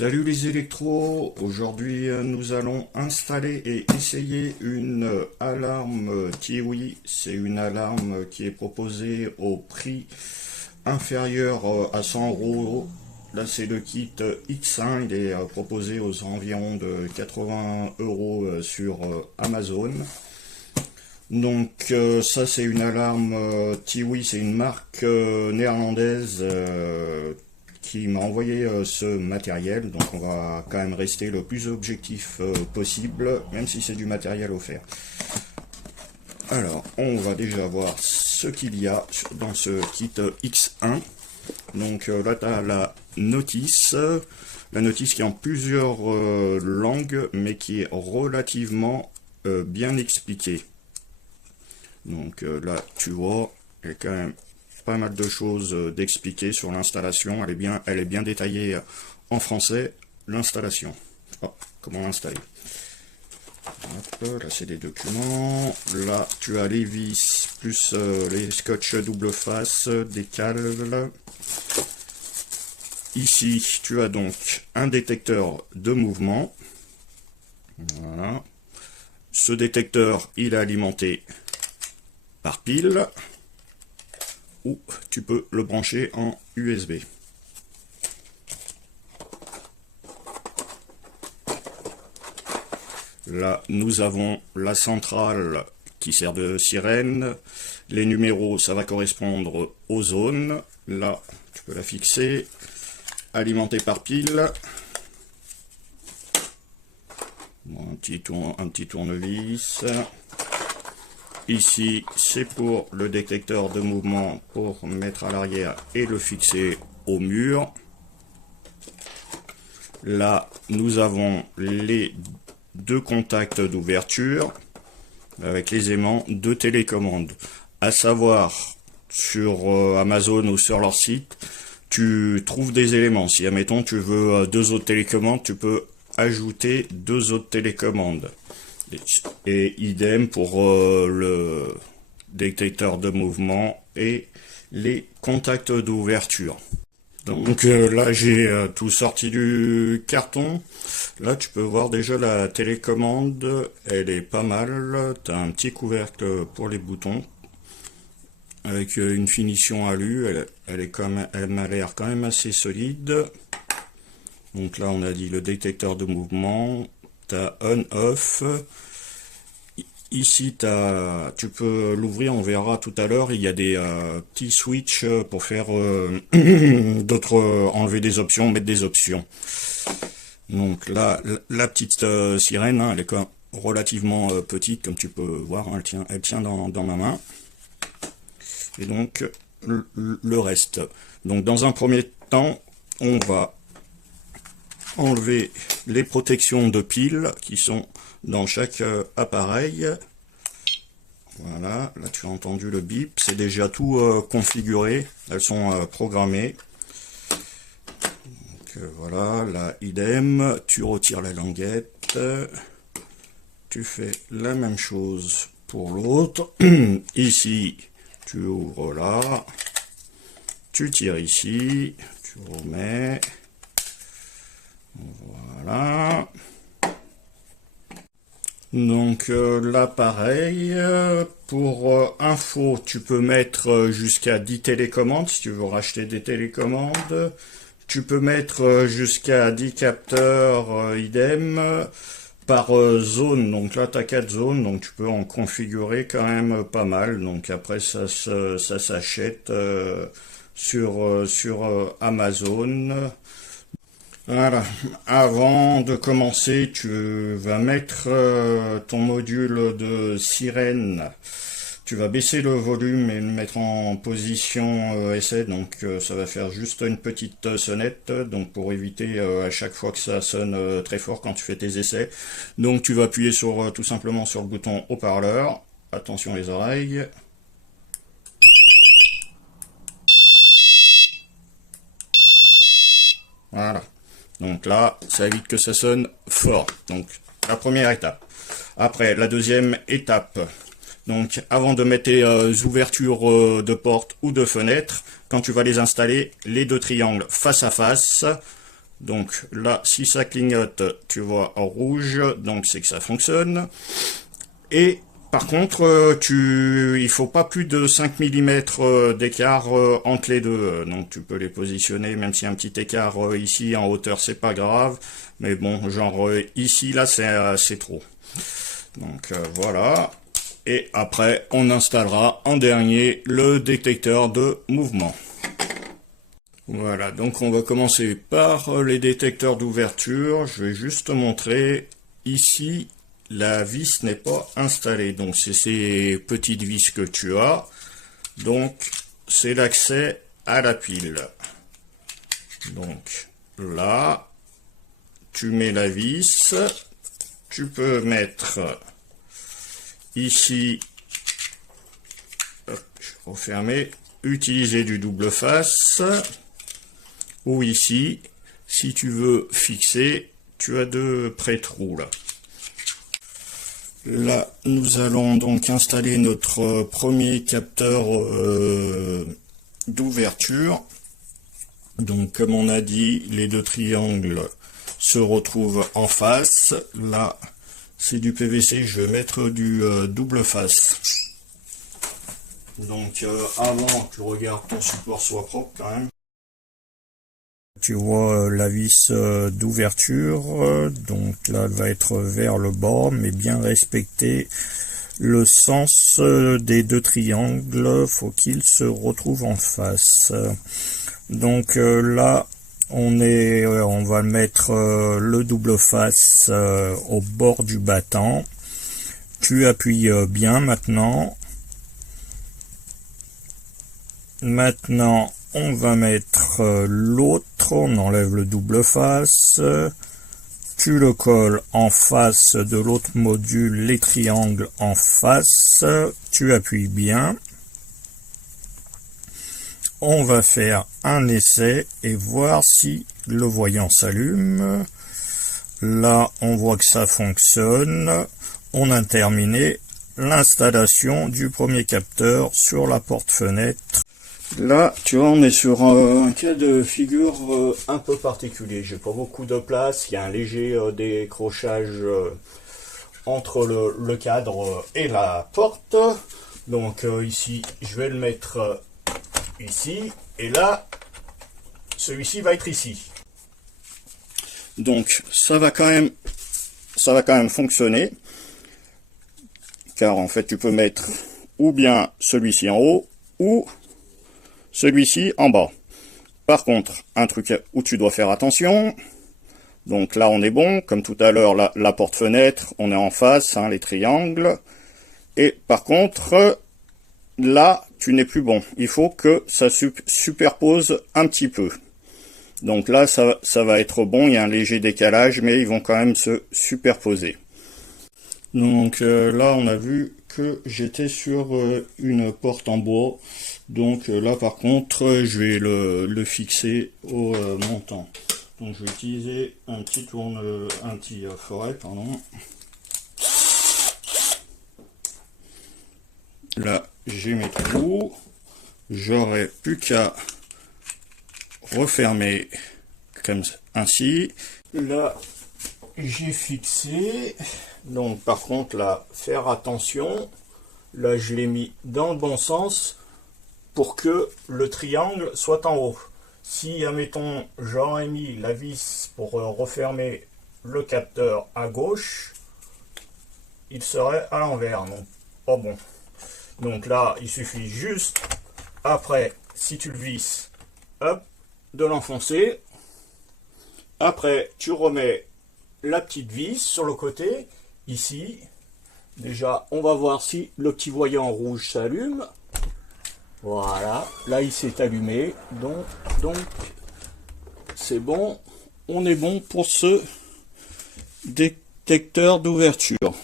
Salut les électros, aujourd'hui nous allons installer et essayer une alarme Kiwi. C'est une alarme qui est proposée au prix inférieur à 100 euros. Là c'est le kit X1, il est proposé aux environs de 80 euros sur Amazon. Donc ça c'est une alarme Kiwi, c'est une marque néerlandaise qui m'a envoyé ce matériel, donc on va quand même rester le plus objectif possible, même si c'est du matériel offert. Alors, on va déjà voir ce qu'il y a dans ce kit X1. Donc là, tu as la notice qui est en plusieurs langues, mais qui est relativement bien expliquée. Donc là, tu vois, il y a quand même pas mal de choses d'expliquer sur l'installation. Elle est bien détaillée en français, l'installation. Oh, comment l'installer. Là c'est des documents. Là tu as les vis plus les scotch double face, des câbles. Ici tu as donc un détecteur de mouvement. Voilà. Ce détecteur il est alimenté par pile, ou tu peux le brancher en USB. Là, nous avons la centrale qui sert de sirène. Les numéros, ça va correspondre aux zones. Là, tu peux la fixer. Alimentée par pile. Bon, un petit tournevis. Ici, c'est pour le détecteur de mouvement pour mettre à l'arrière et le fixer au mur. Là, nous avons les deux contacts d'ouverture avec les aimants de télécommande. À savoir, sur Amazon ou sur leur site, tu trouves des éléments. Si, admettons, tu veux deux autres télécommandes, tu peux ajouter deux autres télécommandes. Et idem pour le détecteur de mouvement et les contacts d'ouverture. Donc là j'ai tout sorti du carton. Là tu peux voir déjà la télécommande, elle est pas mal. Tu as un petit couvercle pour les boutons avec une finition alu, elle m'a l'air quand même assez solide. Donc là on a dit le détecteur de mouvement, tu as on-off. Ici, tu peux l'ouvrir, on verra tout à l'heure. Il y a des petits switches pour faire enlever des options, mettre des options. Donc là, la petite sirène, hein, elle est quand même relativement petite, comme tu peux voir. Hein, elle tient dans ma main. Et donc, le reste. Donc, dans un premier temps, on va enlever les protections de piles qui sont dans chaque appareil. Voilà, là tu as entendu le bip, c'est déjà tout configuré, elles sont programmées. Donc voilà, là idem, tu retires la languette, tu fais la même chose pour l'autre. Ici, tu ouvres là, tu tires ici, tu remets. Voilà. Donc là pareil, pour info tu peux mettre jusqu'à 10 télécommandes si tu veux racheter des télécommandes. Tu peux mettre jusqu'à 10 capteurs idem par zone. Donc là tu as 4 zones, donc tu peux en configurer quand même pas mal. Donc après ça s'achète sur Amazon. Voilà, avant de commencer, tu vas mettre ton module de sirène, tu vas baisser le volume et le mettre en position essai, donc ça va faire juste une petite sonnette, donc pour éviter à chaque fois que ça sonne très fort quand tu fais tes essais. Donc tu vas appuyer tout simplement sur le bouton haut-parleur, attention les oreilles. Voilà. Donc là, ça évite que ça sonne fort. Donc, la première étape. Après, la deuxième étape. Donc, avant de mettre tes ouvertures de porte ou de fenêtre, quand tu vas les installer, les deux triangles face à face, Donc là, si ça clignote, tu vois en rouge, donc c'est que ça fonctionne. Et par contre, il faut pas plus de 5 mm d'écart entre les deux. Donc tu peux les positionner, même s'il y a un petit écart ici en hauteur, c'est pas grave. Mais bon, genre ici, là, c'est trop. Donc voilà. Et après, on installera en dernier le détecteur de mouvement. Voilà, donc on va commencer par les détecteurs d'ouverture. Je vais juste te montrer ici. La vis n'est pas installée, donc c'est ces petites vis que tu as. Donc c'est l'accès à la pile. Donc là, tu mets la vis. Tu peux mettre ici, hop, je vais refermer, utiliser du double face. Ou ici, si tu veux fixer, tu as deux pré-trous là. Là, nous allons donc installer notre premier capteur d'ouverture. Donc, comme on a dit, les deux triangles se retrouvent en face. Là, c'est du PVC, je vais mettre du double face. Donc, avant que tu regardes ton support soit propre quand même. Tu vois la vis d'ouverture, donc là elle va être vers le bas, mais bien respecter le sens des deux triangles, faut qu'ils se retrouvent en face. Donc là on va mettre le double face au bord du battant. Tu appuies bien maintenant. Maintenant, on va mettre l'autre, on enlève le double face, tu le colles en face de l'autre module, les triangles en face, tu appuies bien. On va faire un essai et voir si le voyant s'allume. Là, on voit que ça fonctionne. On a terminé l'installation du premier capteur sur la porte-fenêtre. Là, tu vois, on est sur un cas de figure un peu particulier. J'ai pas beaucoup de place. Il y a un léger décrochage entre le cadre et la porte. Donc ici, je vais le mettre ici. Et là, celui-ci va être ici. Donc, ça va quand même fonctionner. Car en fait, tu peux mettre ou bien celui-ci en haut, ou celui-ci en bas. Par contre, un truc où tu dois faire attention, donc là on est bon, comme tout à l'heure, la porte-fenêtre, on est en face, hein, les triangles, et par contre, là, tu n'es plus bon. Il faut que ça superpose un petit peu. Donc là, ça va être bon, il y a un léger décalage, mais ils vont quand même se superposer. Donc là, on a vu que j'étais sur une porte en bois. Donc là, par contre, je vais le fixer au montant. Donc je vais utiliser un petit forêt, pardon. Là, j'ai mes trous. J'aurai plus qu'à refermer comme ainsi. Là, j'ai fixé. Donc par contre là, faire attention. Là je l'ai mis dans le bon sens pour que le triangle soit en haut. Si admettons j'aurais mis la vis pour refermer le capteur à gauche, il serait à l'envers. Donc pas bon. Donc là il suffit juste après, si tu le visses, hop, de l'enfoncer. Après tu remets la petite vis sur le côté. Ici, déjà, on va voir si le petit voyant rouge s'allume. Voilà, là il s'est allumé, donc c'est bon, on est bon pour ce détecteur d'ouverture.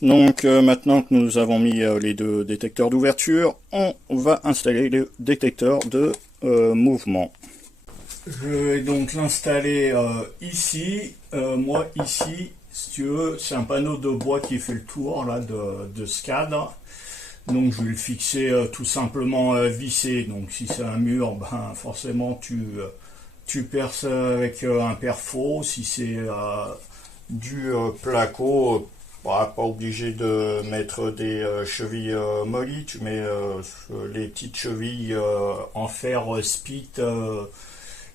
Donc maintenant que nous avons mis les deux détecteurs d'ouverture, on va installer le détecteur de mouvement. Je vais donc l'installer ici. Moi ici, si tu veux, c'est un panneau de bois qui fait le tour là de ce cadre. Donc je vais le fixer tout simplement vissé. Donc si c'est un mur, ben forcément tu tu perces avec un perfo. Si c'est du placo, pas obligé de mettre des chevilles mollies. Tu mets les petites chevilles en fer spit,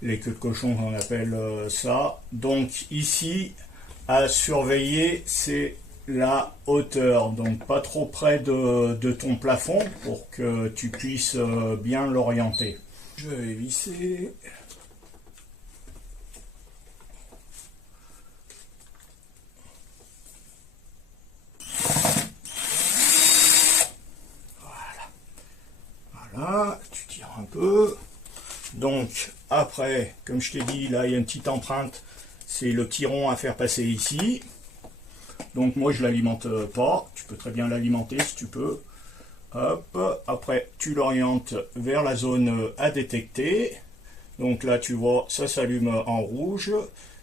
les queues de cochon on appelle ça. Donc ici, à surveiller, c'est la hauteur, donc pas trop près de ton plafond pour que tu puisses bien l'orienter. Je vais visser. Voilà, tu tires un peu. Donc après, comme je t'ai dit, là il y a une petite empreinte, c'est le petit rond à faire passer ici. Donc moi je l'alimente pas, tu peux très bien l'alimenter si tu peux. Hop, après tu l'orientes vers la zone à détecter. Donc là tu vois, ça s'allume en rouge,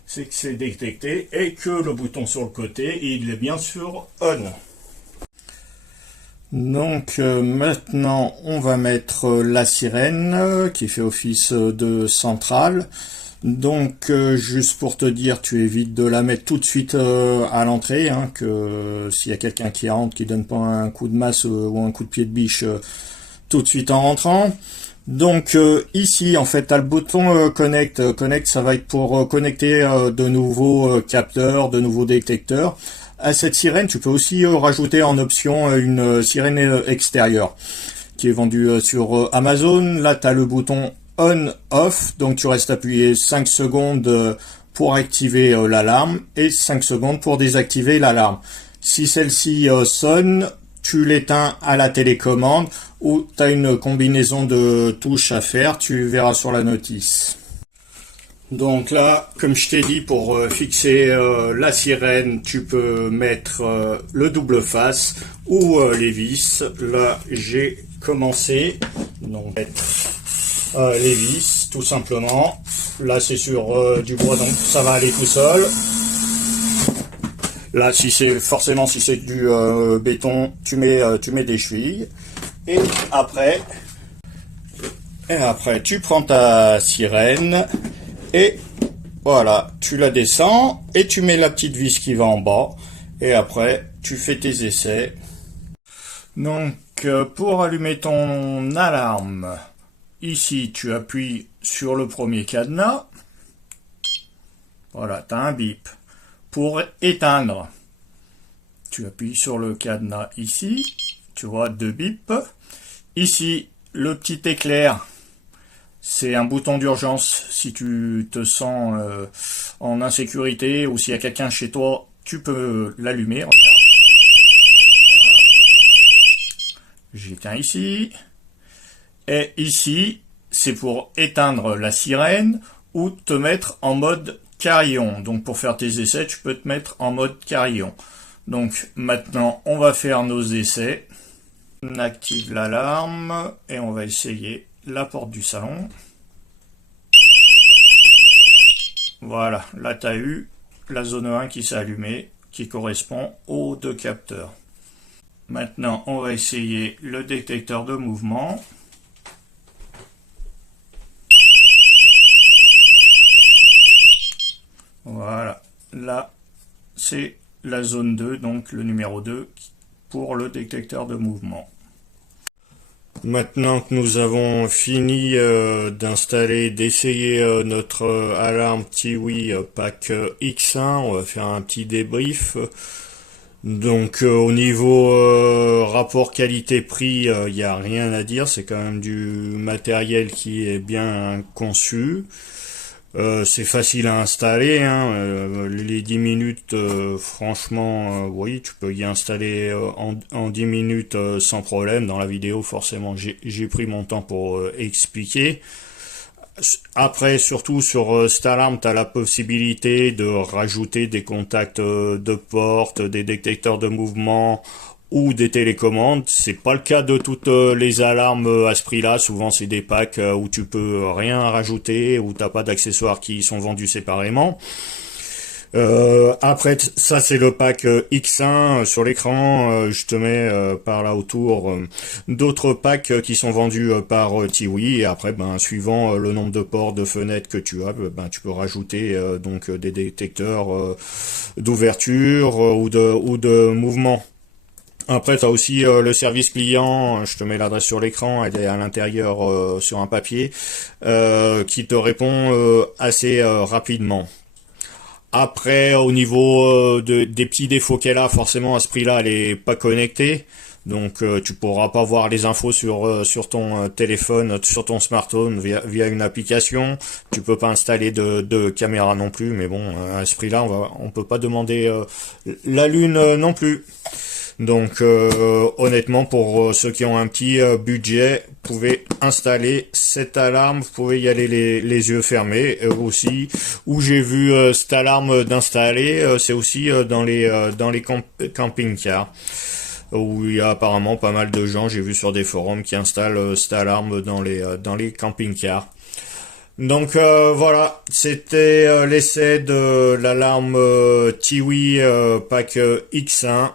c'est que c'est détecté et que le bouton sur le côté, il est bien sûr on. Donc maintenant on va mettre la sirène qui fait office de centrale. Donc juste pour te dire, tu évites de la mettre tout de suite à l'entrée, hein, que s'il y a quelqu'un qui rentre, qui donne pas un coup de masse ou un coup de pied de biche tout de suite en rentrant. Donc ici en fait tu as le bouton connect. Connect, ça va être pour connecter de nouveaux capteurs, de nouveaux détecteurs. À cette sirène, tu peux aussi rajouter en option une sirène extérieure qui est vendue sur Amazon. Là, tu as le bouton on-off, donc tu restes appuyé 5 secondes pour activer l'alarme et 5 secondes pour désactiver l'alarme. Si celle-ci sonne, tu l'éteins à la télécommande ou tu as une combinaison de touches à faire, tu verras sur la notice. Donc là, comme je t'ai dit, pour fixer la sirène, tu peux mettre le double face ou les vis. Là, j'ai commencé. Donc, mettre les vis, tout simplement. Là, c'est sur du bois, donc ça va aller tout seul. Là, si c'est du béton, tu mets des chevilles. Et après, tu prends ta sirène. Et voilà, tu la descends et tu mets la petite vis qui va en bas. Et après, tu fais tes essais. Donc, pour allumer ton alarme, ici, tu appuies sur le premier cadenas. Voilà, tu as un bip. Pour éteindre, tu appuies sur le cadenas ici. Tu vois, 2 bips. Ici, le petit éclair. C'est un bouton d'urgence si tu te sens en insécurité ou s'il y a quelqu'un chez toi, tu peux l'allumer. J'éteins ici. Et ici, c'est pour éteindre la sirène ou te mettre en mode carillon. Donc pour faire tes essais, tu peux te mettre en mode carillon. Donc maintenant, on va faire nos essais. On active l'alarme et on va essayer la porte du salon. Voilà, là tu as eu la zone 1 qui s'est allumée, qui correspond aux 2 capteurs. Maintenant, on va essayer le détecteur de mouvement. Voilà, là c'est la zone 2, donc le numéro 2 pour le détecteur de mouvement. Maintenant que nous avons fini d'installer, d'essayer notre alarme TiWi pack X1, on va faire un petit débrief. Donc au niveau rapport qualité-prix, il n'y a rien à dire, c'est quand même du matériel qui est bien conçu. C'est facile à installer, hein. Les 10 minutes, franchement, oui, tu peux y installer en 10 minutes sans problème. Dans la vidéo, forcément, j'ai pris mon temps pour expliquer. Après, surtout sur cette alarme, tu as la possibilité de rajouter des contacts de porte, des détecteurs de mouvement ou des télécommandes. C'est pas le cas de toutes les alarmes à ce prix-là. Souvent, c'est des packs où tu peux rien rajouter, où t'as pas d'accessoires qui sont vendus séparément. Après, ça c'est le pack X1 sur l'écran. Je te mets par là autour d'autres packs qui sont vendus par Tiwi. Et après, ben, suivant le nombre de ports, de fenêtres que tu as, ben, tu peux rajouter donc des détecteurs d'ouverture ou de mouvement. Après, tu as aussi le service client, je te mets l'adresse sur l'écran, elle est à l'intérieur sur un papier, qui te répond assez rapidement. Après, au niveau des petits défauts qu'elle a, forcément à ce prix-là, elle est pas connectée. Donc tu pourras pas voir les infos sur ton téléphone, sur ton smartphone via une application. Tu peux pas installer de caméra non plus, mais bon, à ce prix-là, on peut pas demander la lune non plus. Donc honnêtement, pour ceux qui ont un petit budget, vous pouvez installer cette alarme, vous pouvez y aller les yeux fermés. Aussi, où j'ai vu cette alarme d'installer, c'est aussi dans les camping-cars, où il y a apparemment pas mal de gens, j'ai vu sur des forums, qui installent cette alarme dans les camping-cars. Donc voilà, c'était l'essai de l'alarme Tiwi pack X1.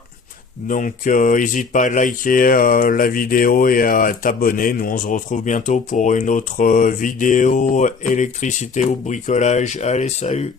Donc n'hésite pas à liker la vidéo et à t'abonner. Nous on se retrouve bientôt pour une autre vidéo électricité ou bricolage. Allez, salut!